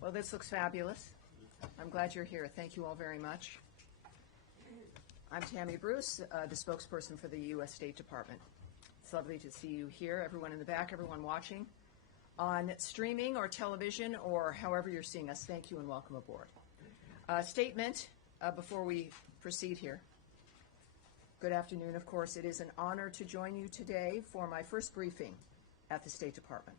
Well, this looks fabulous. I'm glad you're here. Thank you all very much. I'm Tammy Bruce, the spokesperson for the U.S. State Department. It's lovely to see you here, everyone in the back, everyone watching on streaming or television or however you're seeing us. Thank you and welcome aboard. Statement before we proceed here. Good afternoon, of course. It is an honor to join you today for my first briefing at the State Department.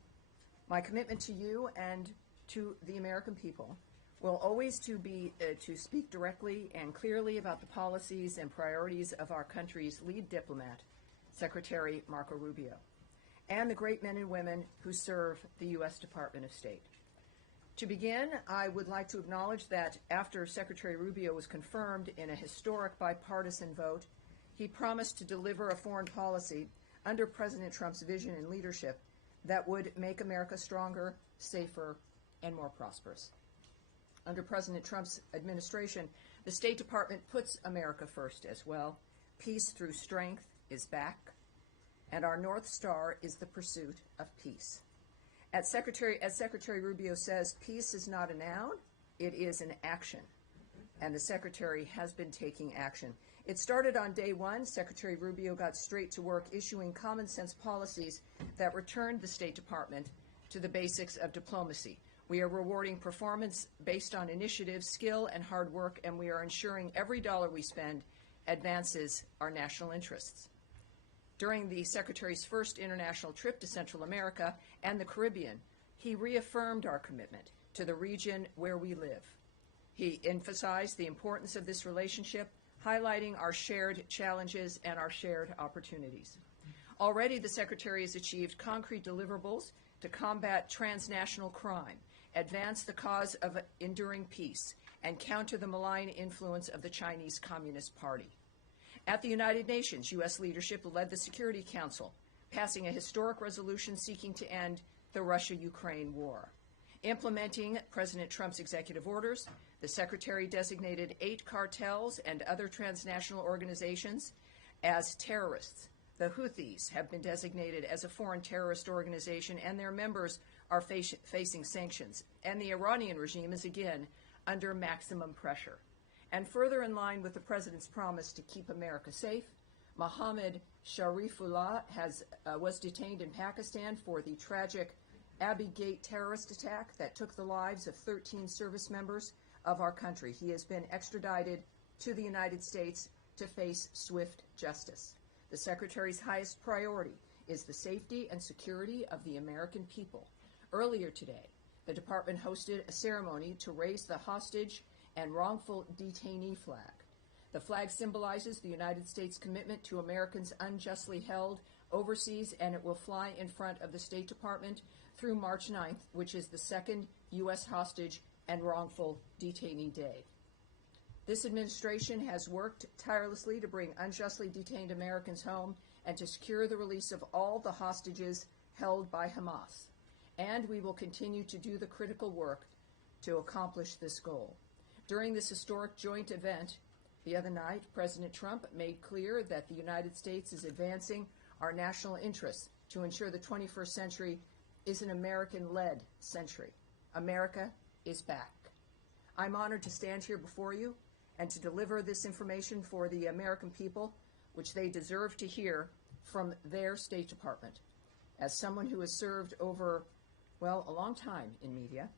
My commitment to you and to the American people will always be to speak directly and clearly about the policies and priorities of our country's lead diplomat, Secretary Marco Rubio, and the great men and women who serve the U.S. Department of State. To begin, I would like to acknowledge that after Secretary Rubio was confirmed in a historic bipartisan vote, he promised to deliver a foreign policy under President Trump's vision and leadership that would make America stronger, safer, and more prosperous. Under President Trump's administration, the State Department puts America first as well. Peace through strength is back, and our North Star is the pursuit of peace. As Secretary Rubio says, peace is not a noun, it is an action. And the Secretary has been taking action. It started on day one. Secretary Rubio got straight to work issuing common sense policies that returned the State Department to the basics of diplomacy. We are rewarding performance based on initiative, skill, and hard work, and we are ensuring every dollar we spend advances our national interests. During the Secretary's first international trip to Central America and the Caribbean, he reaffirmed our commitment to the region where we live. He emphasized the importance of this relationship, highlighting our shared challenges and our shared opportunities. Already, the Secretary has achieved concrete deliverables to combat transnational crime, advance the cause of enduring peace, and counter the malign influence of the Chinese Communist Party. At the United Nations, U.S. leadership led the Security Council, passing a historic resolution seeking to end the Russia-Ukraine war. Implementing President Trump's executive orders, the Secretary designated 8 cartels and other transnational organizations as terrorists. The Houthis have been designated as a foreign terrorist organization, and their members are facing sanctions. And the Iranian regime is again under maximum pressure. And further in line with the President's promise to keep America safe, Mohammed Sharifullah was detained in Pakistan for the tragic Abbey Gate terrorist attack that took the lives of 13 service members of our country. He has been extradited to the United States to face swift justice. The Secretary's highest priority is the safety and security of the American people. Earlier today, the Department hosted a ceremony to raise the hostage and wrongful detainee flag. The flag symbolizes the United States' commitment to Americans unjustly held overseas, and it will fly in front of the State Department through March 9th, which is the second U.S. hostage and wrongful detainee day. This administration has worked tirelessly to bring unjustly detained Americans home and to secure the release of all the hostages held by Hamas. And we will continue to do the critical work to accomplish this goal. During this historic joint event the other night, President Trump made clear that the United States is advancing our national interests to ensure the 21st century is an American-led century. America is back. I'm honored to stand here before you and to deliver this information for the American people, which they deserve to hear from their State Department. As someone who has served over, well, a long time in media,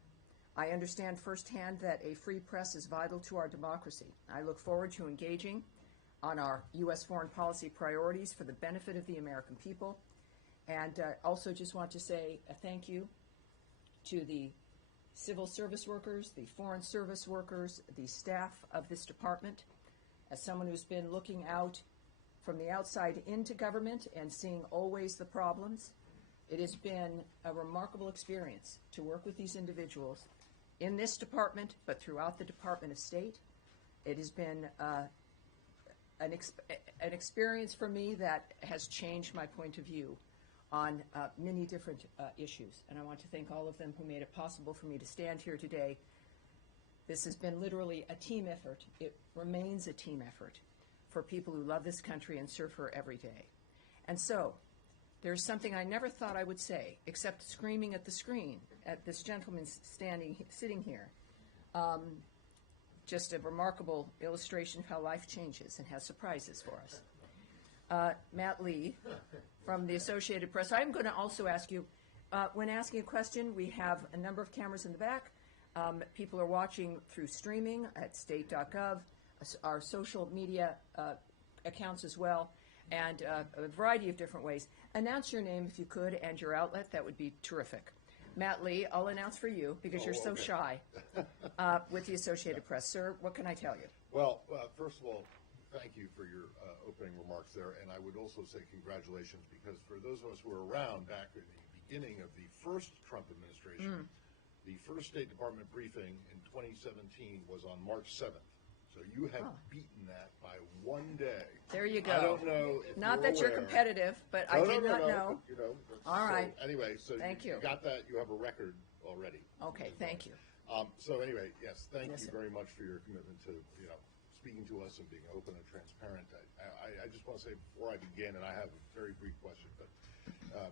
I understand firsthand that a free press is vital to our democracy. I look forward to engaging on our U.S. foreign policy priorities for the benefit of the American people. And also just want to say a thank you to the civil service workers, the foreign service workers, the staff of this department. As someone who's been looking out from the outside into government and seeing always the problems, it has been a remarkable experience to work with these individuals in this department, but throughout the Department of State. It has been an experience for me that has changed my point of view on many different issues. And I want to thank all of them who made it possible for me to stand here today. This has been literally a team effort. It remains a team effort for people who love this country and serve her every day. And so, there's something I never thought I would say, except screaming at the screen at this gentleman sitting here. Just a remarkable illustration of how life changes and has surprises for us. Matt Lee from the Associated Press. I'm going to also ask you, when asking a question, we have a number of cameras in the back. People are watching through streaming at state.gov, our social media accounts as well, and a variety of different ways. Announce your name if you could and your outlet. That would be terrific. Matt Lee, I'll announce for you because you're so shy with the Associated Press. Sir, what can I tell you? Well, first of all, thank you for your opening remarks there. And I would also say congratulations because for those of us who were around back at the beginning of the first Trump administration, the first State Department briefing in 2017 was on March 7th. So you have beaten that by one day. There you go. I don't know if not that you're competitive, but I did not know. You know, all right. Anyway, so thank you got that. You have a record already. Okay, thank you. So anyway, yes, thank you very much for your commitment to speaking to us and being open and transparent. I just want to say before I begin, and I have a very brief question, but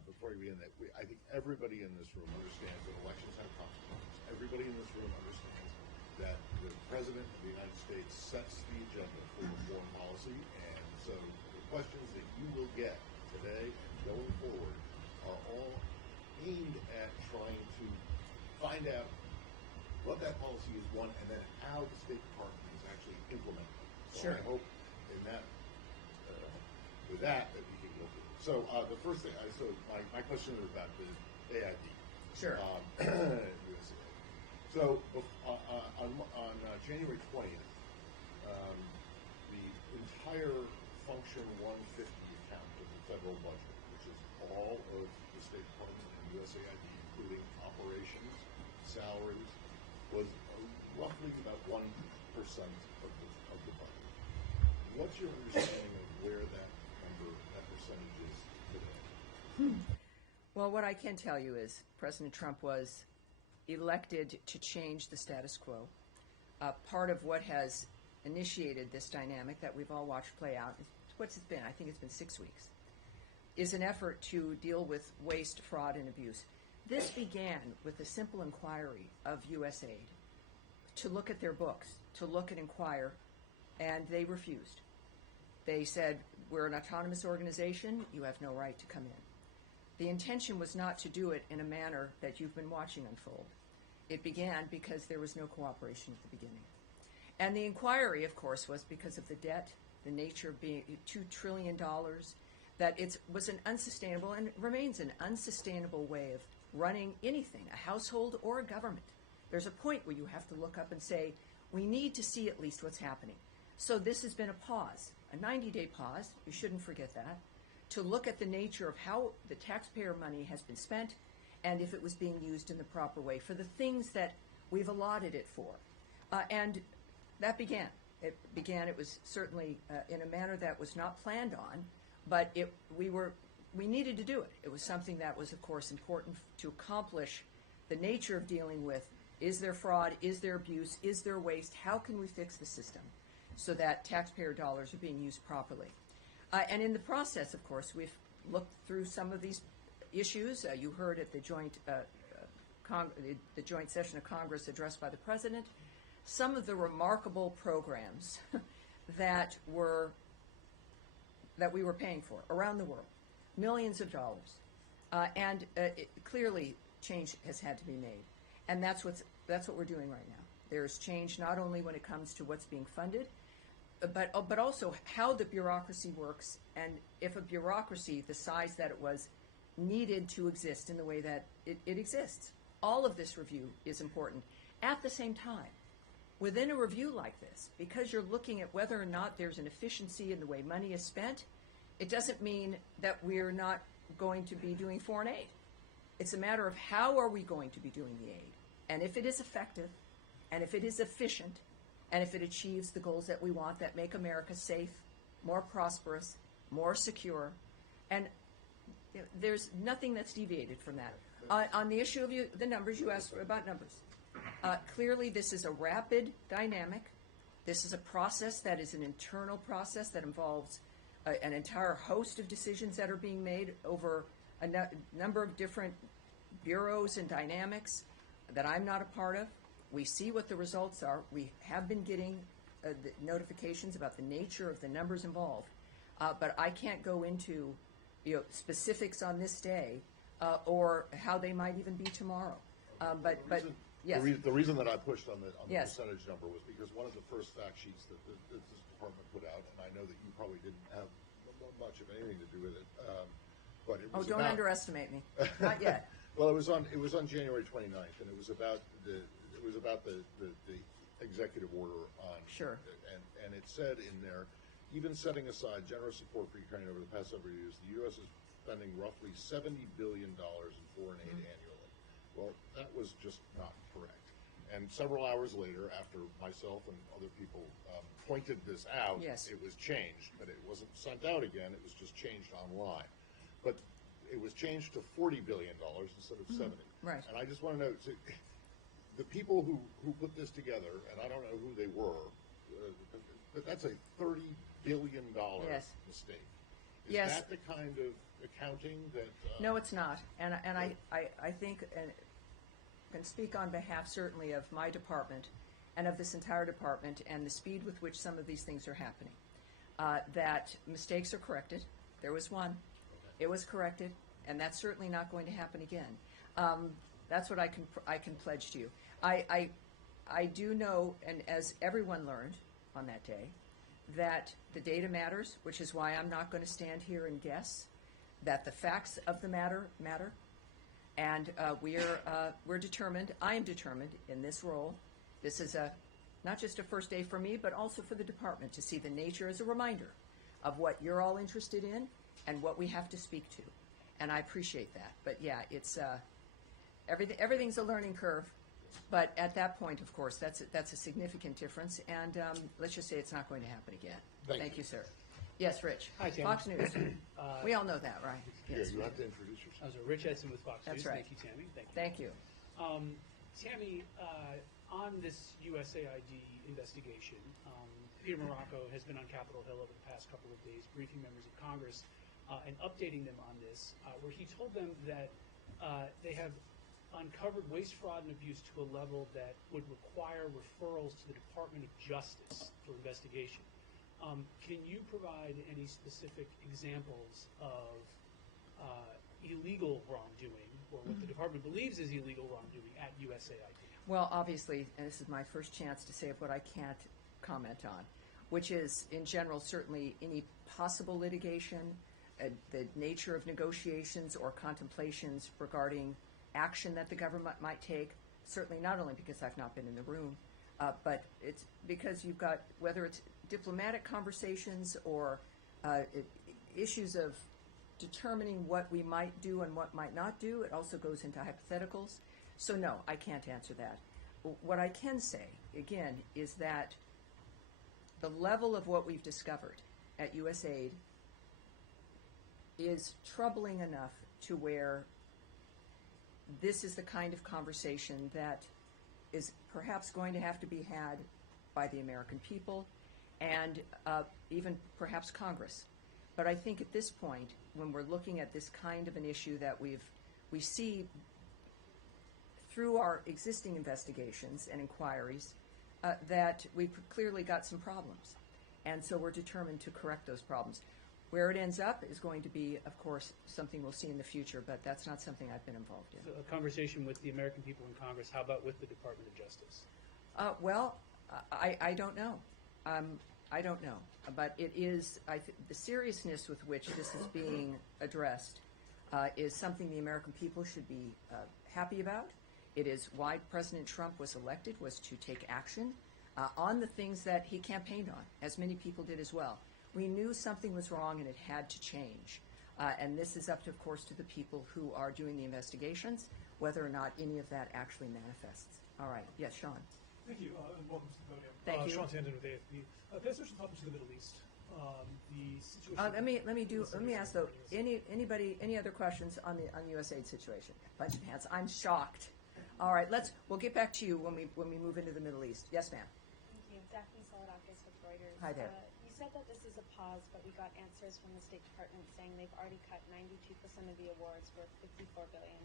before we begin, that I think everybody in this room understands that elections have consequences. Everybody in this room understands that the President of the United States sets the agenda for foreign policy, and so the questions that you will get today and going forward are all aimed at trying to find out what that policy is, one, and then how the State Department is actually implementing it. So sure. I hope in that, with that we can go through. So the first thing, my question is about the AID. Sure. So on January 20th, the entire Function 150 account of the federal budget, which is all of the State Department and USAID, including operations, salaries, was roughly about 1% of the budget. What's your understanding of where that number, that percentage is today? Well, what I can tell you is President Trump was elected to change the status quo. Part of what has initiated this dynamic that we've all watched play out, what's it been? I think it's been 6 weeks, is an effort to deal with waste, fraud, and abuse. This began with a simple inquiry of USAID to look at their books, to look and inquire, and they refused. They said, we're an autonomous organization, you have no right to come in. The intention was not to do it in a manner that you've been watching unfold. It began because there was no cooperation at the beginning. And the inquiry, of course, was because of the debt, the nature of being $2 trillion, that it was an unsustainable and remains an unsustainable way of running anything, a household or a government. There's a point where you have to look up and say, we need to see at least what's happening. So this has been a pause, a 90-day pause, you shouldn't forget that, to look at the nature of how the taxpayer money has been spent and if it was being used in the proper way for the things that we've allotted it for. And that began. It was certainly in a manner that was not planned on, but we needed to do it. It was something that was, of course, important to accomplish the nature of dealing with, is there fraud, is there abuse, is there waste, how can we fix the system so that taxpayer dollars are being used properly. And in the process, of course, we've looked through some of these issues. You heard at the joint session of Congress addressed by the President, some of the remarkable programs that we were paying for around the world, millions of dollars. And clearly change has had to be made. And that's what we're doing right now. There's change not only when it comes to what's being funded, but also how the bureaucracy works, and if a bureaucracy the size that it was needed to exist in the way that it exists. All of this review is important. At the same time, within a review like this, because you're looking at whether or not there's an efficiency in the way money is spent, it doesn't mean that we're not going to be doing foreign aid. It's a matter of how are we going to be doing the aid, and if it is effective, and if it is efficient, and if it achieves the goals that we want that make America safe, more prosperous, more secure, and there's nothing that's deviated from that. On the issue of the numbers, you asked about numbers. Clearly, this is a rapid dynamic. This is a process that is an internal process that involves an entire host of decisions that are being made over a number of different bureaus and dynamics that I'm not a part of. We see what the results are. We have been getting the notifications about the nature of the numbers involved, but I can't go into specifics on this day or how they might even be tomorrow. But yes. The reason that I pushed on the Yes. percentage number was because one of the first fact sheets that this department put out, and I know that you probably didn't have much of anything to do with it, but it was Don't underestimate me. Not yet. Well, it was on January 29th, and it was about the executive order on. Sure. And it said in there, even setting aside generous support for Ukraine over the past several years, the U.S. is spending roughly $70 billion in foreign aid annually. Well, that was just not correct. And several hours later, after myself and other people pointed this out, Yes. it was changed, but it wasn't sent out again. It was just changed online. But it was changed to $40 billion instead of 70. Right. And I just want to know, the people who put this together, and I don't know who they were, but that's a $30 billion Yes. mistake. Is Yes. that the kind of accounting that? No, it's not. And I think, and can speak on behalf certainly of my department and of this entire department and the speed with which some of these things are happening, that mistakes are corrected. There was one. It was corrected, and that's certainly not going to happen again. That's what I can pledge to you. I do know, and as everyone learned on that day, that the data matters, which is why I'm not going to stand here and guess, that the facts of the matter matter, and we're determined. I am determined in this role. This is not just a first day for me, but also for the department to see the nature as a reminder of what you're all interested in and what we have to speak to, and I appreciate that. But yeah, it's everything's a learning curve. But at that point, of course, that's a significant difference, and let's just say it's not going to happen again. Thank you, sir. Yes, Rich. Hi, Tammy. Fox News. We all know that, right? Yes. You have to introduce yourself. Rich Edson with Fox That's News. right. Thank you, Tammy. Thank you. Tammy, on this USAID investigation, Peter Morocco has been on Capitol Hill over the past couple of days, briefing members of Congress and updating them on this, where he told them that they have uncovered waste, fraud, and abuse to a level that would require referrals to the Department of Justice for investigation. Can you provide any specific examples of illegal wrongdoing, or what the department believes is illegal wrongdoing at USAID? Well, obviously, and this is my first chance to say what I can't comment on, which is, in general, certainly any possible litigation, the nature of negotiations or contemplations regarding action that the government might take, certainly not only because I've not been in the room, but it's because you've got, whether it's diplomatic conversations or issues of determining what we might do and what might not do. It also goes into hypotheticals. So no, I can't answer that. What I can say, again, is that the level of what we've discovered at USAID is troubling enough to where this is the kind of conversation that is perhaps going to have to be had by the American people and even perhaps Congress. But I think at this point, when we're looking at this kind of an issue that we see through our existing investigations and inquiries, that we've clearly got some problems. And so we're determined to correct those problems. Where it ends up is going to be, of course, something we'll see in the future, but that's not something I've been involved in. So a conversation with the American people in Congress. How about with the Department of Justice? Well, I don't know. I don't know. But it is, the seriousness with which this is being addressed is something the American people should be happy about. It is why President Trump was elected, was to take action on the things that he campaigned on, as many people did as well. We knew something was wrong and it had to change. And this is up to, of course, to the people who are doing the investigations, whether or not any of that actually manifests. All right. Yes, Sean. Thank you, and welcome to the podium. Thank you. Sean Tandon with AFP. Pay special attention to the Middle East. The situation. Let me ask though. Any other questions on the USAID situation? Bunch of hands. I'm shocked. All right. We'll get back to you when we move into the Middle East. Yes, ma'am. Thank you. Daphne Solodakis with Reuters. Hi there. You said that this is a pause, but we got answers from the State Department saying they've already cut 92% of the awards worth $54 billion.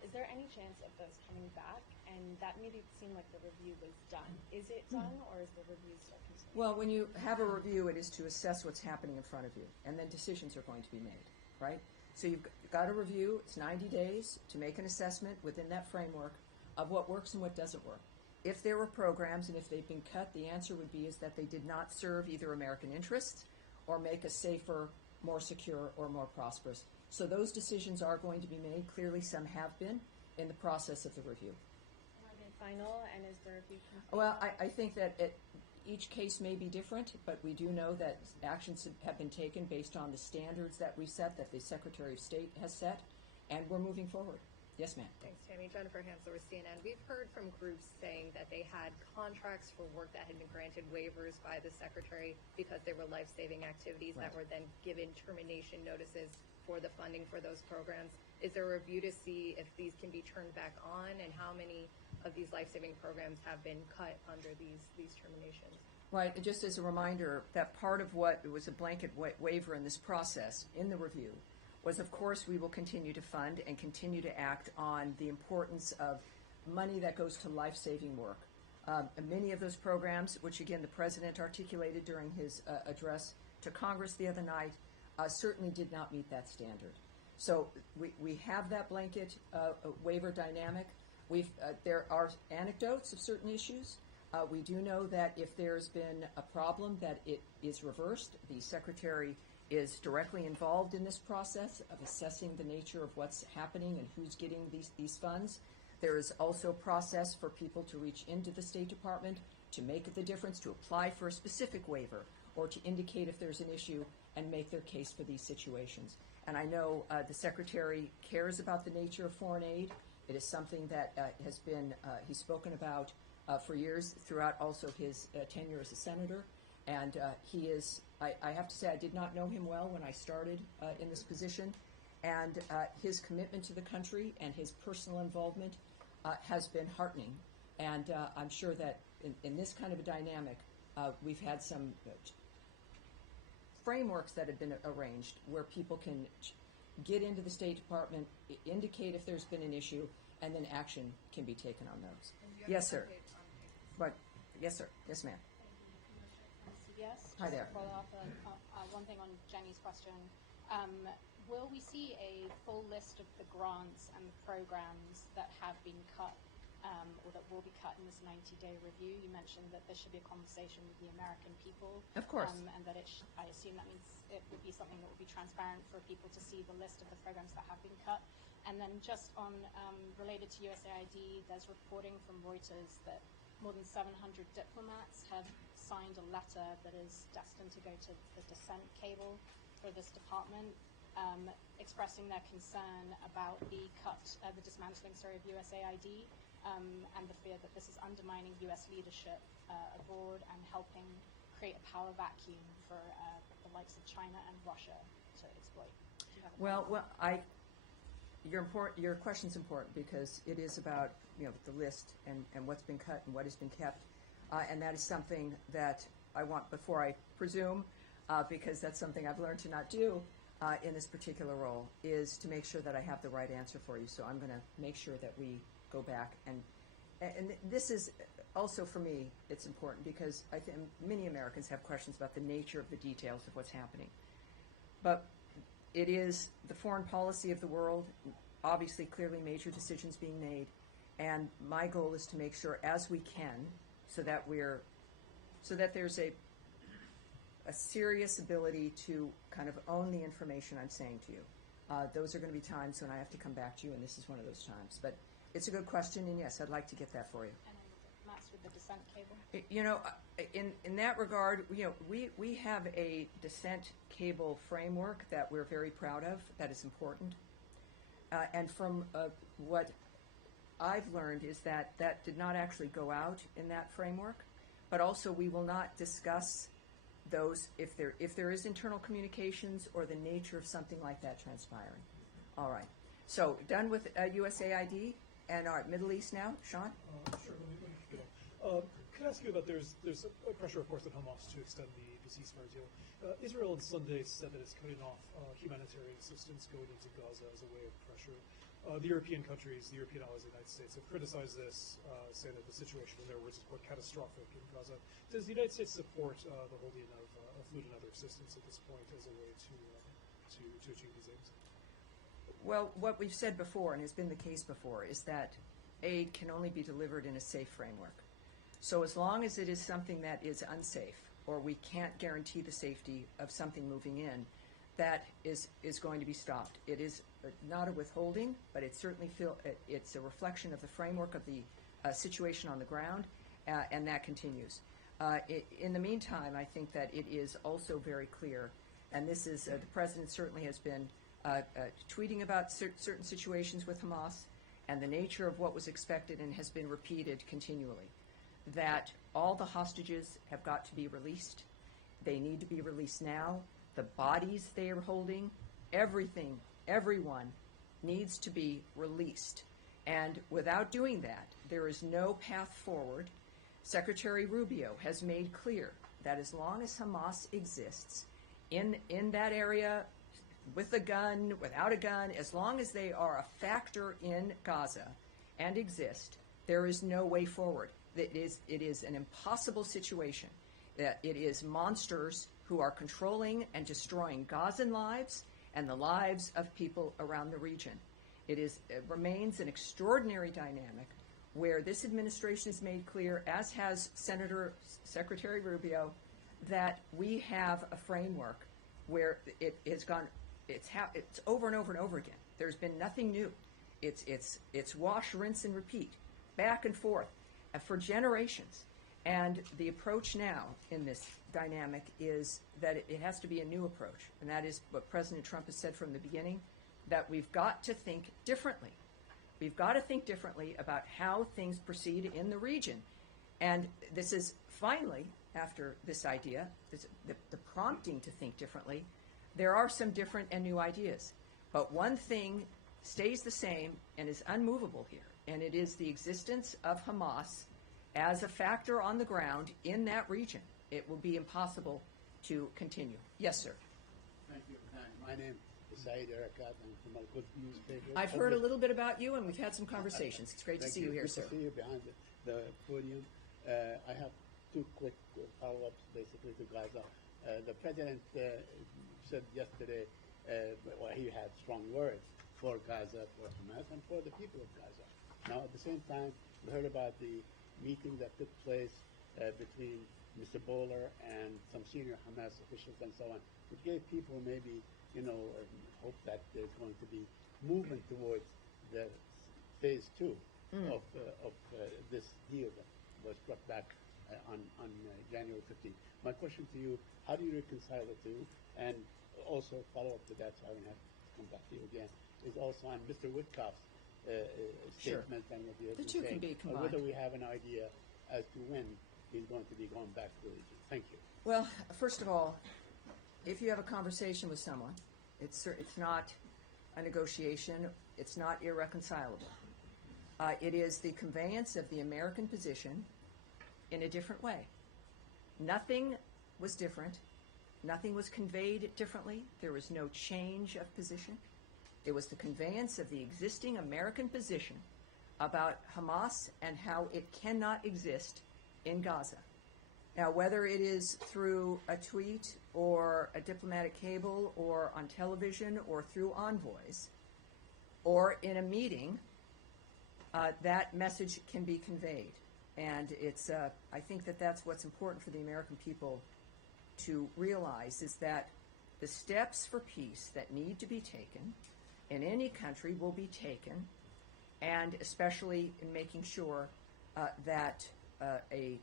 Is there any chance of those coming back? And that made it seem like the review was done. Is it done, or is the review still continuing? Well, when you have a review, it is to assess what's happening in front of you, and then decisions are going to be made, right? So you've got a review. It's 90 days to make an assessment within that framework of what works and what doesn't work. If there were programs and if they've been cut, the answer would be is that they did not serve either American interests or make us safer, more secure, or more prosperous. So those decisions are going to be made. Clearly, some have been in the process of the review. Are they final, and is the review complete? Well, I think that each case may be different, but we do know that actions have been taken based on the standards that we set, that the Secretary of State has set, and we're moving forward. Yes, ma'am. Thanks, Tammy. Jennifer Hansel with CNN. We've heard from groups saying that they had contracts for work that had been granted waivers by the Secretary because they were life-saving activities that were then given termination notices for the funding for those programs. Is there a review to see if these can be turned back on, and how many of these life-saving programs have been cut under these terminations? Right. And just as a reminder, that part of what was a blanket waiver in this process, in the review, was, of course, we will continue to fund and continue to act on the importance of money that goes to life-saving work. Many of those programs, which again the President articulated during his address to Congress the other night, certainly did not meet that standard. So we have that blanket waiver dynamic. There are anecdotes of certain issues. We do know that if there's been a problem, that it is reversed. The Secretary is directly involved in this process of assessing the nature of what's happening and who's getting these funds. There is also a process for people to reach into the State Department to make the difference, to apply for a specific waiver, or to indicate if there's an issue and make their case for these situations. And I know the Secretary cares about the nature of foreign aid. It is something that has been, he's spoken about for years throughout also his tenure as a senator. And he is, I have to say, I did not know him well when I started in this position. And his commitment to the country and his personal involvement has been heartening. And I'm sure that in this kind of a dynamic, we've had some frameworks that have been arranged where people can get into the State Department, indicate if there's been an issue, and then action can be taken on those. Yes, sir. But yes, sir. Yes, ma'am. CBS. Hi there. To follow up on one thing on Jenny's question. Will we see a full list of the grants and the programs that have been cut or that will be cut in this 90-day review? You mentioned that there should be a conversation with the American people. Of course. And that I assume that means it would be something that would be transparent for people to see the list of the programs that have been cut. And then just on related to USAID, there's reporting from Reuters that more than 700 diplomats have signed a letter that is destined to go to the dissent cable for this department, expressing their concern about the dismantling, of USAID, and the fear that this is undermining U.S. leadership abroad and helping create a power vacuum for the likes of China and Russia to exploit. Your question's important because it is about the list and what's been cut and what has been kept, and that is something that I want before I presume, because that's something I've learned to not do in this particular role, is to make sure that I have the right answer for you. So I'm going to make sure that we go back and this is also for me it's important because I think many Americans have questions about the nature of the details of what's happening, but it is the foreign policy of the world, obviously clearly major decisions being made, and my goal is to make sure as we can so that there's a serious ability to kind of own the information I'm saying to you. Those are going to be times when I have to come back to you, and this is one of those times. But it's a good question, and yes, I'd like to get that for you. And then with Matt's with the dissent cable? In that regard, we have a dissent cable framework that we're very proud of, that is important. And from what I've learned is that did not actually go out in that framework, but also we will not discuss those if there is internal communications or the nature of something like that transpiring. All right. So done with USAID and our Middle East now, Sean? Sure. Let me kick it off. Can I ask you about there's a pressure, of course, at Hamas to extend the ceasefire deal. Israel on Sunday said that it's cutting off humanitarian assistance going into Gaza as a way of pressure. The European countries, the European allies of the United States, have criticized this, saying that the situation, in their words, is quite catastrophic in Gaza. Does the United States support the holding of food and other assistance at this point as a way to achieve these aims? Well, what we've said before, and has been the case before, is that aid can only be delivered in a safe framework. So as long as it is something that is unsafe, or we can't guarantee the safety of something moving in, that is going to be stopped. It is not a withholding, but it's certainly it's a reflection of the framework of the situation on the ground, and that continues. In the meantime, I think that it is also very clear, and this is the President certainly has been tweeting about certain situations with Hamas and the nature of what was expected and has been repeated continually, that all the hostages have got to be released. They need to be released now. The bodies they are holding, everything, everyone needs to be released. And without doing that, there is no path forward. Secretary Rubio has made clear that as long as Hamas exists in that area, with a gun, without a gun, as long as they are a factor in Gaza and exist, there is no way forward. It is an impossible situation. It is monsters who are controlling and destroying Gazan lives and the lives of people around the region. It remains an extraordinary dynamic where this administration has made clear, as has Secretary Rubio, that we have a framework where it's over and over and over again. There's been nothing new. It's wash, rinse, and repeat, back and forth, for generations. And the approach now in this dynamic is that it has to be a new approach, and that is what President Trump has said from the beginning, that we've got to think differently. We've got to think differently about how things proceed in the region. And this is finally, after this idea, the prompting to think differently, there are some different and new ideas. But one thing stays the same and is unmovable here, and it is the existence of Hamas as a factor on the ground in that region. It will be impossible to continue. Yes, sir. Thank you. My name is Saeed Erakat. I'm from a good newspaper. I've heard a little bit about you, and we've had some conversations. It's great to see you here, sir. Good to see you behind the podium. I have two quick follow-ups, basically, to Gaza. The president said yesterday he had strong words for Gaza, for Hamas, and for the people of Gaza. Now, at the same time, we heard about the meeting that took place between Mr. Bowler and some senior Hamas officials and so on, which gave people maybe, hope that there's going to be movement towards the phase two of this deal that was struck back on January 15th. My question to you, how do you reconcile the two? And also follow up to that, so I don't have to come back to you again, is also on Mr. Witkoff's statement and what he has been saying. The two can be combined. Whether we have an idea as to when he's going to be going back to the region. Thank you. Well, first of all, if you have a conversation with someone, it's not a negotiation. It's not irreconcilable. It is the conveyance of the American position in a different way. Nothing was different. Nothing was conveyed differently. There was no change of position. It was the conveyance of the existing American position about Hamas and how it cannot exist in Gaza. Now, whether it is through a tweet or a diplomatic cable or on television or through envoys or in a meeting, that message can be conveyed. And I think that that's what's important for the American people to realize, is that the steps for peace that need to be taken in any country will be taken, and especially in making sure that a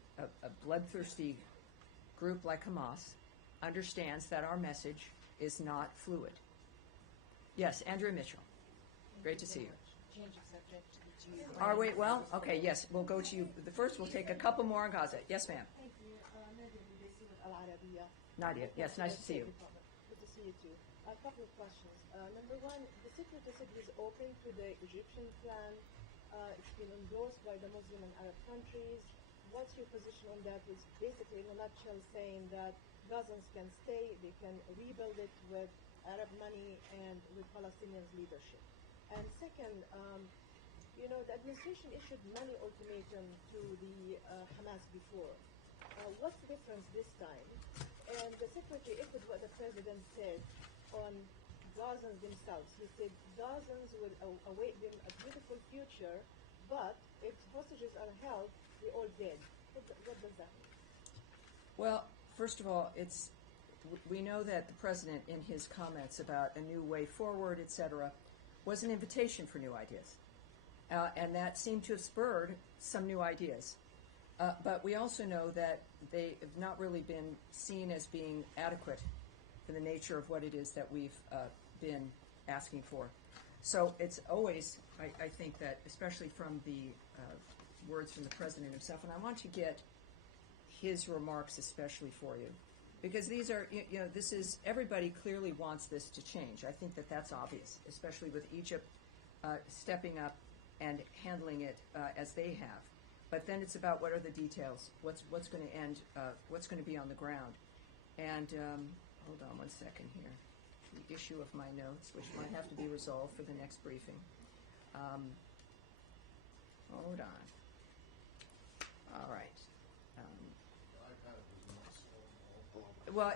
bloodthirsty group like Hamas understands that our message is not fluid. Yes, Andrea Mitchell. Great to see you. Change of subject. Are we? Well, okay, yes, we'll go to you. The first, we'll take a couple more on Gaza. Yes, ma'am. Thank you. Nadia, Nadia, yes, nice to see you. Good to see you too. A couple of questions. Number one, the secretary said he's open to the Egyptian plan. It's been endorsed by the Muslim and Arab countries. What's your position on that? It's basically, in a nutshell, saying that Gazans can stay, they can rebuild it with Arab money and with Palestinians' leadership. And second, the administration issued many ultimatums to the Hamas before. What's the difference this time? And the secretary echoed what the president said on Gazans themselves. He said Gazans will await them a beautiful future, but if hostages are held, they're all dead. What does that mean? Well, first of all, we know that the president, in his comments about a new way forward, etc., was an invitation for new ideas. And that seemed to have spurred some new ideas. But we also know that they have not really been seen as being adequate for the nature of what it is that we've been asking for. So it's always, I think that, especially from the words from the president himself, and I want to get his remarks especially for you, because these are, this is, everybody clearly wants this to change. I think that that's obvious, especially with Egypt stepping up and handling it as they have. But then it's about what are the details, what's going to end, what's going to be on the ground. And hold on one second here. The issue of my notes, which might have to be resolved for the next briefing. Hold on. All right. Well,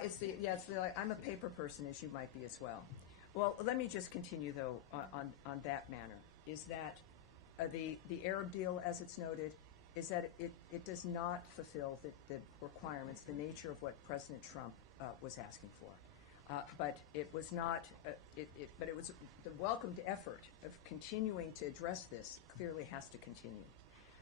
I'm a paper person, as you might be as well. Well, let me just continue, though, on that manner, is that the Arab deal, as it's noted, is that it does not fulfill the requirements, the nature of what President Trump was asking for. But it was not, but it was the welcomed effort of continuing to address this clearly has to continue.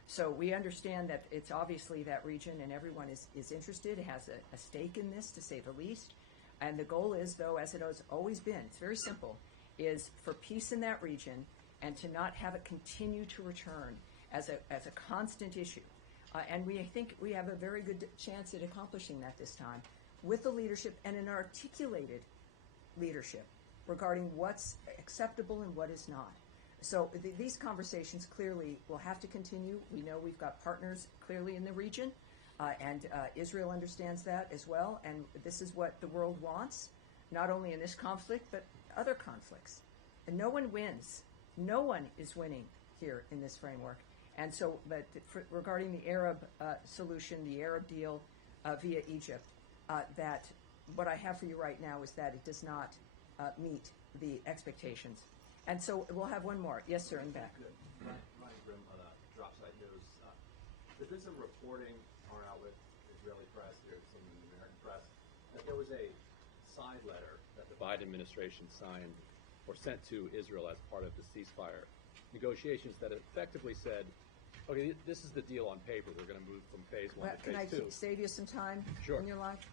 So we understand that it's obviously that region and everyone is interested, has a stake in this, to say the least. And the goal is, though, as it has always been, it's very simple, is for peace in that region and to not have it continue to return as a constant issue. And we think we have a very good chance at accomplishing that this time with the leadership and an articulated leadership regarding what's acceptable and what is not. So these conversations clearly will have to continue. We know we've got partners clearly in the region, and Israel understands that as well. And this is what the world wants, not only in this conflict, but other conflicts. And no one wins. No one is winning here in this framework. And so, but regarding the Arab solution, the Arab deal via Egypt, that what I have for you right now is that it does not meet the expectations. And so we'll have one more. Yes, sir, in the back. Good. Ryan Grimm on Drop Site News. There's been some reporting on our outlet, Israeli press, there's some in the American press, that there was a side letter that the Biden administration signed or sent to Israel as part of the ceasefire negotiations that effectively said, okay, this is the deal on paper. We're going to move from phase one to Can I phase two. save you some time Sure. in your life?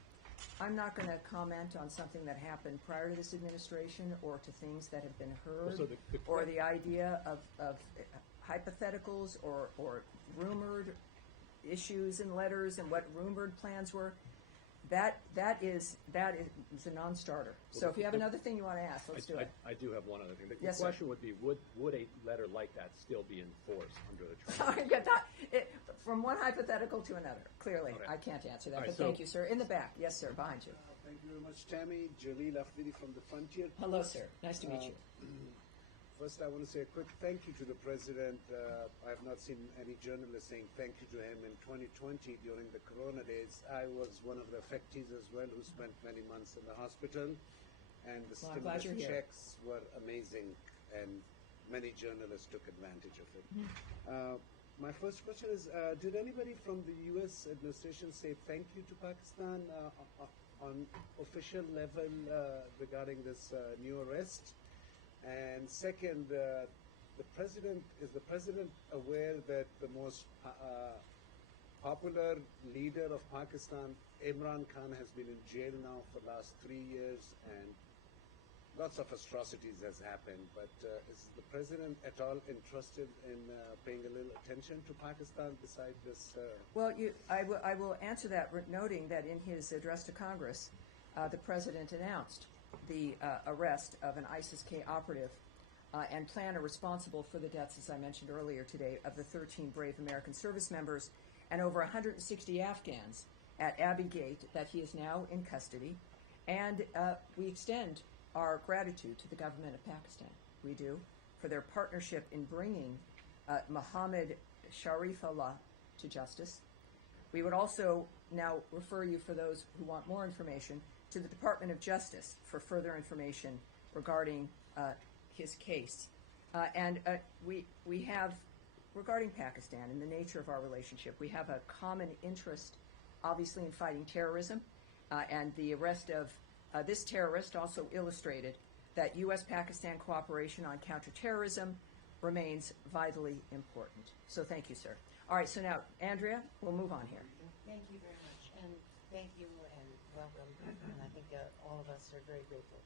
I'm not going to comment on something that happened prior to this administration or to things that have been heard So or the idea of hypotheticals or rumored issues and letters and what rumored plans were. That is a non-starter. So if you have another thing you want to ask, let's do it. I do have one other thing. The Yes, sir. question would be, would a letter like that still be enforced under the Trump? Sorry, from one hypothetical to another. Clearly, Okay. I can't answer that, All right, but so- thank you, sir. In the back. Yes, sir, behind you. Thank you very much, Tammy. Jaleel Afdiri from the Frontier. Hello, sir. Nice to meet you. First, I want to say a quick thank you to the president. I have not seen any journalist saying thank you to him in 2020 during the corona days. I was one of the affectees as well who spent many months in the hospital, and the Well, I'm glad stimulus you're here. checks were amazing, and many journalists took advantage of it. My first question is, did anybody from the U.S. administration say thank you to Pakistan on official level regarding this new arrest? And second, is the president aware that the most popular leader of Pakistan, Imran Khan, has been in jail now for the last 3 years, and lots of atrocities has happened, but is the president at all interested in paying a little attention to Pakistan besides this? Well, I will answer that, noting that in his address to Congress, the president announced the arrest of an ISIS-K operative and planner responsible for the deaths, as I mentioned earlier today, of the 13 brave American service members and over 160 Afghans at Abbey Gate, that he is now in custody, and we extend our gratitude to the government of Pakistan. We do, for their partnership in bringing Mohammed Sharifullah to justice. We would also now refer you, for those who want more information, to the Department of Justice for further information regarding his case. We have, regarding Pakistan and the nature of our relationship, we have a common interest, obviously, in fighting terrorism, and the arrest of this terrorist also illustrated that U.S.-Pakistan cooperation on counterterrorism remains vitally important. So thank you, sir. All right, so now, Andrea, we'll move on here. Thank you very much, and thank you and welcome. And I think all of us are very grateful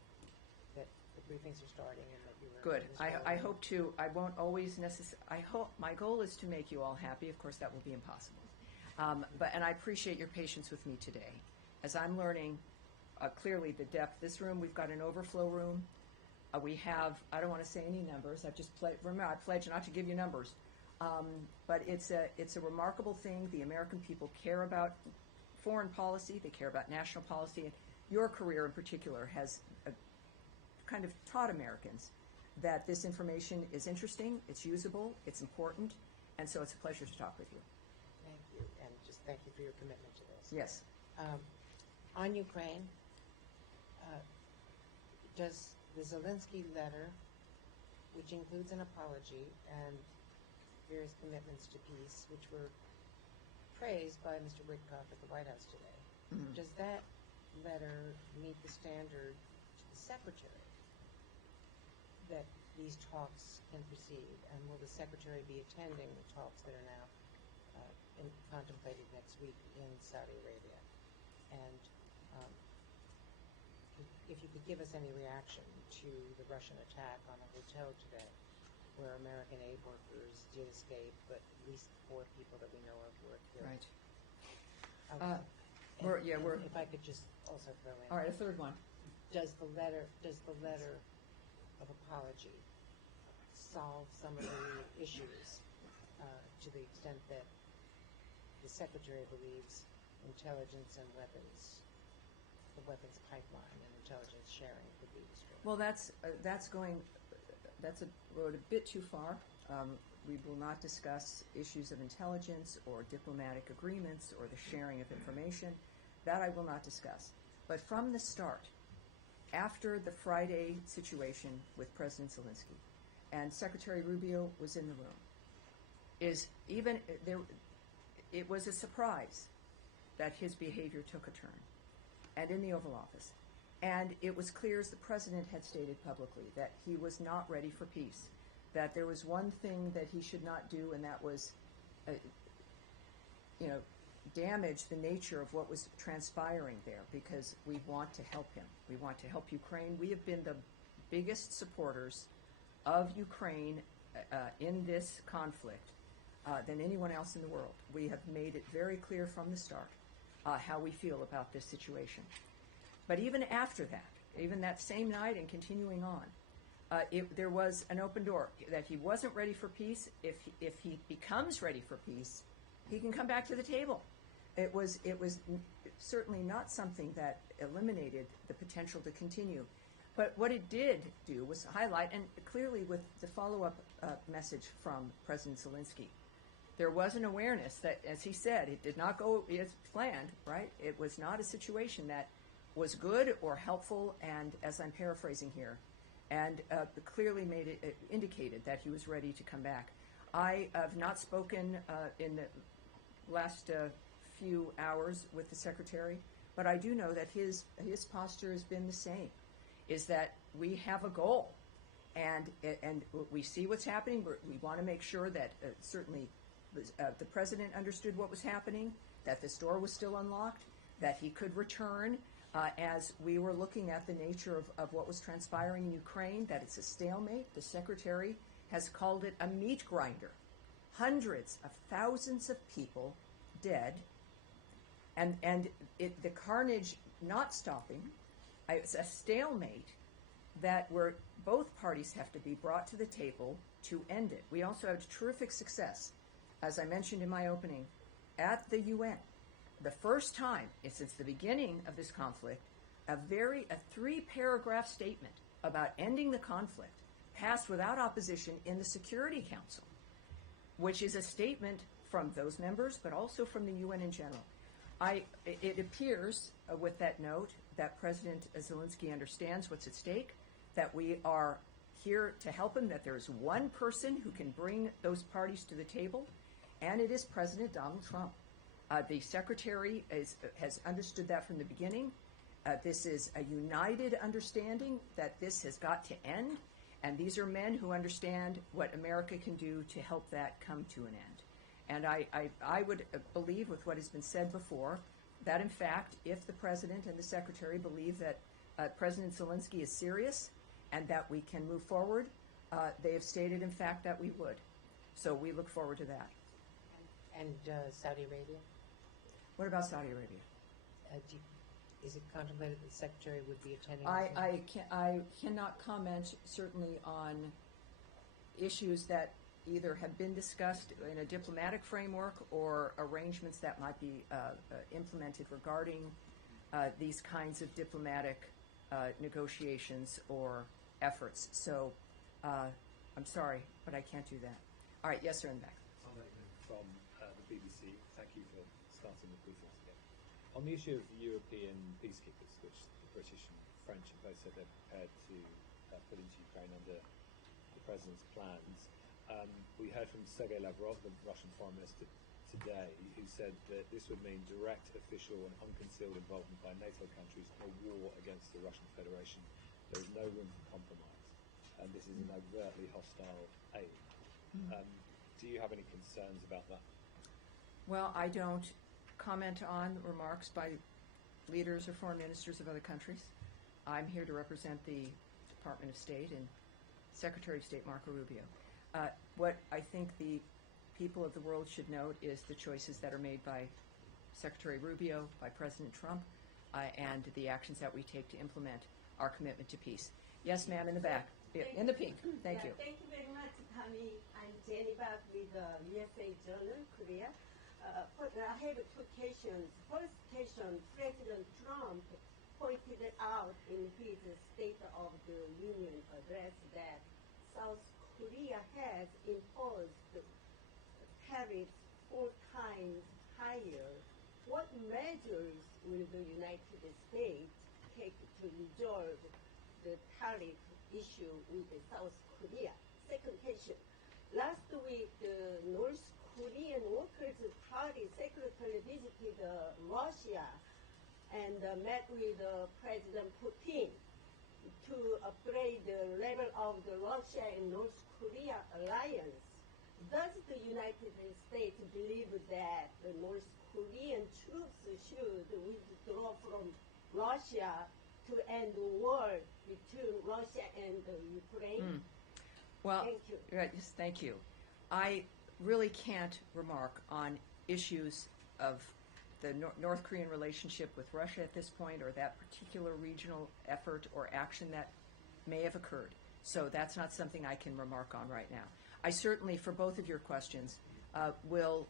that the briefings are starting and that you were Good. in this I role. hope to. I won't always I hope my goal is to make you all happy. Of course, that will be impossible. And I appreciate your patience with me today, as I'm learning clearly the depth. This room, we've got an overflow room. We have. I don't want to say any numbers. I've just remember, I pledge not to give you numbers. But it's a remarkable thing. The American people care about foreign policy. They care about national policy. And your career in particular has kind of taught Americans that this information is interesting, it's usable, it's important, and so it's a pleasure to talk with you. Thank you, and just thank you for your commitment to this. Yes. On Ukraine, does the Zelensky letter, which includes an apology and various commitments to peace, which were praised by Mr. Witkoff at the White House today, does that letter meet the standard to the Secretary that these talks can proceed? And will the Secretary be attending the talks that are now contemplated next week in Saudi Arabia? And if you could give us any reaction to the Russian attack on a hotel today, where American aid workers did escape, but at least 4 people that we know of were killed. Right. And if I could just also throw in. All right, a third one. Does the letter of apology solve some of the issues to the extent that the Secretary believes intelligence and the weapons pipeline and intelligence sharing could be destroyed? Well, that's a road a bit too far. We will not discuss issues of intelligence or diplomatic agreements or the sharing of information. That I will not discuss. But from the start, after the Friday situation with President Zelensky, and Secretary Rubio was in the room, it was a surprise that his behavior took a turn, and in the Oval Office. And it was clear, as the President had stated publicly, that he was not ready for peace, that there was one thing that he should not do, and that was, damage the nature of what was transpiring there, because we want to help him. We want to help Ukraine. We have been the biggest supporters of Ukraine in this conflict than anyone else in the world. We have made it very clear from the start how we feel about this situation. But even after that, even that same night and continuing on, there was an open door that he wasn't ready for peace. If he becomes ready for peace, he can come back to the table. It was certainly not something that eliminated the potential to continue. But what it did do was highlight, and clearly with the follow-up message from President Zelensky, there was an awareness that, as he said, it did not go as planned, right? It was not a situation that was good or helpful, and as I'm paraphrasing here, and clearly indicated that he was ready to come back. I have not spoken in the last few hours with the Secretary, but I do know that his posture has been the same, is that we have a goal, and we see what's happening. We want to make sure that certainly the President understood what was happening, that this door was still unlocked, that he could return as we were looking at the nature of what was transpiring in Ukraine, that it's a stalemate. The Secretary has called it a meat grinder. Hundreds of thousands of people dead, and the carnage not stopping. It's a stalemate where both parties have to be brought to the table to end it. We also had terrific success, as I mentioned in my opening, at the UN, the first time since the beginning of this conflict, a 3-paragraph statement about ending the conflict passed without opposition in the Security Council, which is a statement from those members, but also from the UN in general. It appears with that note that President Zelensky understands what's at stake, that we are here to help him, that there is one person who can bring those parties to the table, and it is President Donald Trump. The Secretary has understood that from the beginning. This is a united understanding that this has got to end, and these are men who understand what America can do to help that come to an end. And I would believe, with what has been said before, that in fact, if the President and the Secretary believe that President Zelensky is serious and that we can move forward, they have stated, in fact, that we would. So we look forward to that. And Saudi Arabia? What about Saudi Arabia? Is it contemplated that the Secretary would be attending? I cannot comment certainly on issues that either have been discussed in a diplomatic framework or arrangements that might be implemented regarding these kinds of diplomatic negotiations or efforts. So I'm sorry, but I can't do that. All right, yes, sir, in the back. From the BBC. Thank you for starting the briefings again. On the issue of the European peacekeepers, which the British and French have both said they're prepared to put into Ukraine under the President's plans, we heard from Sergei Lavrov, the Russian Foreign Minister, today, who said that this would mean direct, official and unconcealed involvement by NATO countries in a war against the Russian Federation. There is no room for compromise, and this is an overtly hostile aid. Do you have any concerns about that? Well, I don't comment on remarks by leaders or foreign ministers of other countries. I'm here to represent the Department of State and Secretary of State Marco Rubio. What I think the people of the world should note is the choices that are made by Secretary Rubio, by President Trump, and the actions that we take to implement our commitment to peace. Yes, ma'am, in the back. In the pink. Thank you. Thank you very much, Tammy. I'm Jenny Back with USA Journal, Korea. I have two questions. First question, President Trump pointed out in his State of the Union address that South Korea has imposed tariffs 4 times higher. What measures will the United States take to resolve the tariff issue with South Korea? Second question. Last week, the North Korean Workers' Party secretary visited Russia and met with President Putin to upgrade the level of the Russia and North Korea alliance. Does the United States believe that the North Korean troops should withdraw from Russia to end the war between Russia and Ukraine? Well, thank you. Yes, thank you. I really can't remark on issues of the North Korean relationship with Russia at this point, or that particular regional effort or action that may have occurred. So that's not something I can remark on right now. I certainly, for both of your questions, will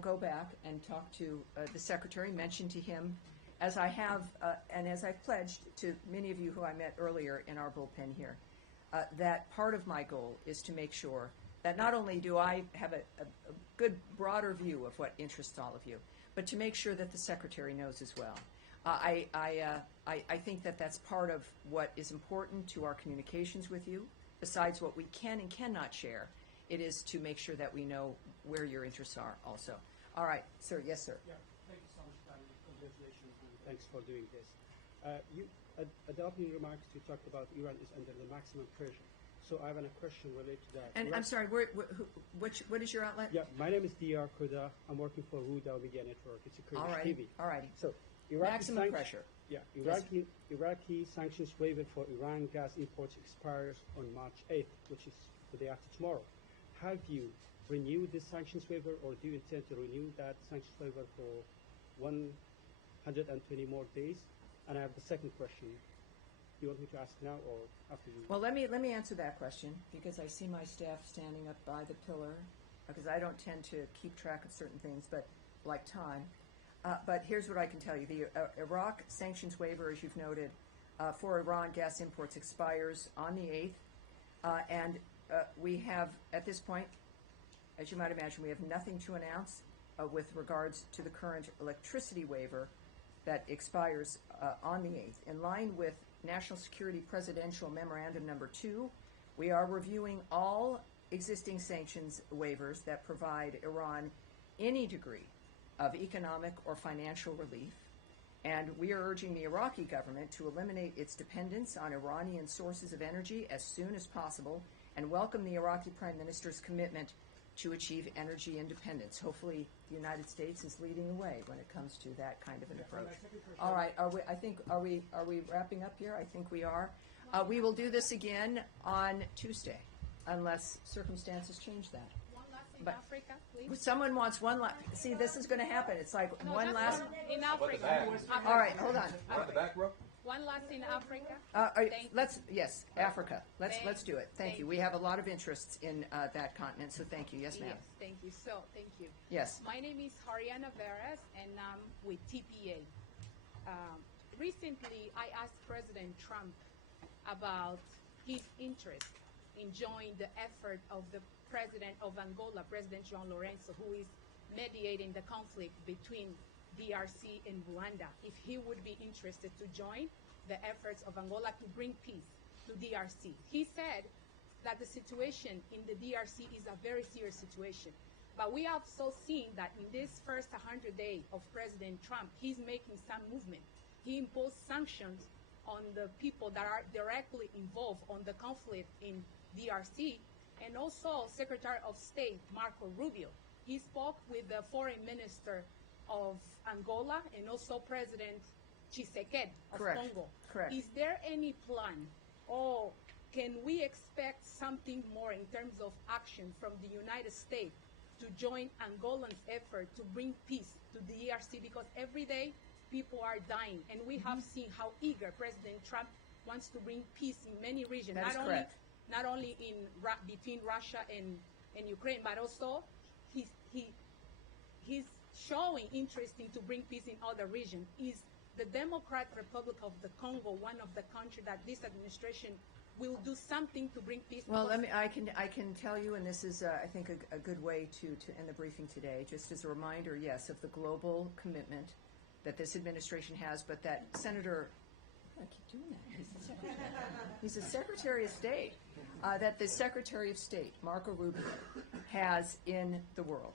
go back and talk to the Secretary, mention to him, as I have and as I've pledged to many of you who I met earlier in our bullpen here, that part of my goal is to make sure that not only do I have a good broader view of what interests all of you, but to make sure that the Secretary knows as well. I think that that's part of what is important to our communications with you. Besides what we can and cannot share, it is to make sure that we know where your interests are also. All right, sir. Yes, sir. Yeah, thank you so much, Tammy. Congratulations, and thanks for doing this. At the opening remarks, you talked about Iran is under the maximum pressure. So I have a question related to that. And I'm sorry, what is your outlet? Yeah, my name is D.R. Kuda. I'm working for Ruda Media Network. It's a Kurdish TV. All righty. So maximum pressure. Yeah, Iraqi sanctions waiver for Iran gas imports expires on March 8th, which is the day after tomorrow. Have you renewed this sanctions waiver, or do you intend to renew that sanctions waiver for 120 more days? And I have the second question. Do you want me to ask now or after you? Well, let me answer that question, because I see my staff standing up by the pillar, because I don't tend to keep track of certain things, but like time. But here's what I can tell you. The Iraq sanctions waiver, as you've noted, for Iran gas imports expires on the 8th. And we have, at this point, as you might imagine, we have nothing to announce with regards to the current electricity waiver that expires on the 8th. In line with National Security Presidential Memorandum Number 2, we are reviewing all existing sanctions waivers that provide Iran any degree of economic or financial relief, and we are urging the Iraqi government to eliminate its dependence on Iranian sources of energy as soon as possible and welcome the Iraqi Prime Minister's commitment to achieve energy independence. Hopefully, the United States is leading the way when it comes to that kind of an approach. All right, are we wrapping up here? I think we are. We will do this again on Tuesday, unless circumstances change that. One last in But- Africa, please. Someone wants one last. See, this is going to happen. It's like No, one just last. in Africa. Africa. All right, hold on. the back row? One last in Africa. Thank Yes, Africa. Let's do it. Thank you. Thank We have a lot of interests in that continent, so thank you. Yes, ma'am. Yes, thank you. So, thank you. Yes. My name is Hariana Veras, and I'm with TPA. Recently, I asked President Trump about his interest in joining the effort of the president of Angola, President João Lourenço, who is mediating the conflict between DRC and Rwanda, if he would be interested to join the efforts of Angola to bring peace to DRC. He said that the situation in the DRC is a very serious situation. But we have also seen that in this first 100 days of President Trump, he's making some movement. He imposed sanctions on the people that are directly involved on the conflict in DRC, and also Secretary of State Marco Rubio. He spoke with the Foreign Minister of Angola and also President Tshisekedi of Correct. Congo. Correct. Is there any plan, or can we expect something more in terms of action from the United States to join Angolan's effort to bring peace to the DRC? Because every day people are dying, and we have seen how eager President Trump wants to bring peace in many regions. That is correct. Not only in between Russia and Ukraine, but also he's showing interest in to bring peace in other regions. Is the Democratic Republic of the Congo one of the countries that this administration will do something to bring peace? Well, Because I can tell you, and this is, I think, a good way to end the briefing today, just as a reminder, yes, of the global commitment that this administration has, but that Senator, I keep doing that, he's a Secretary of State, that the Secretary of State, Marco Rubio, has in the world.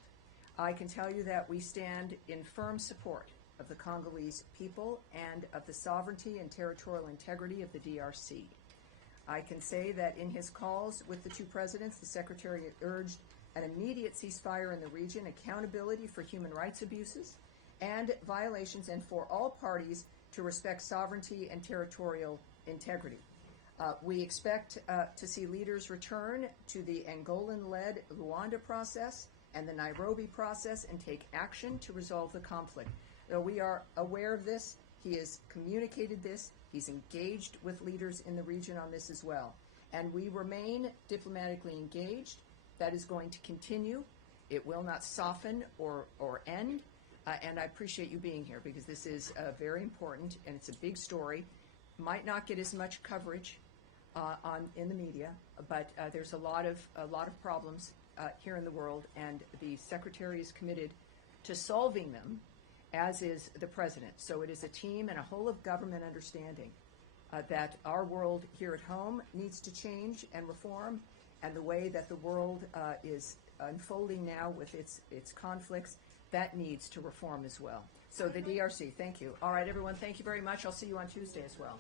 I can tell you that we stand in firm support of the Congolese people and of the sovereignty and territorial integrity of the DRC. I can say that in his calls with the two presidents, the Secretary urged an immediate ceasefire in the region, accountability for human rights abuses and violations, and for all parties to respect sovereignty and territorial integrity. We expect to see leaders return to the Angolan-led Luanda process and the Nairobi process and take action to resolve the conflict. Though we are aware of this, he has communicated this, he's engaged with leaders in the region on this as well. And we remain diplomatically engaged. That is going to continue. It will not soften or end. And I appreciate you being here, because this is very important and it's a big story. Might not get as much coverage in the media, but there's a lot of problems here in the world, and the Secretary is committed to solving them, as is the President. So it is a team and a whole of government understanding that our world here at home needs to change and reform, and the way that the world is unfolding now with its conflicts, that needs to reform as well. So the DRC, thank you. All right, everyone, thank you very much. I'll see you on Tuesday as well.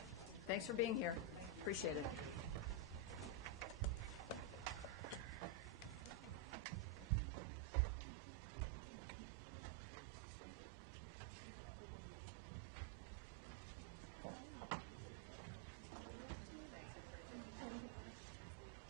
Thanks for being here. Appreciate it.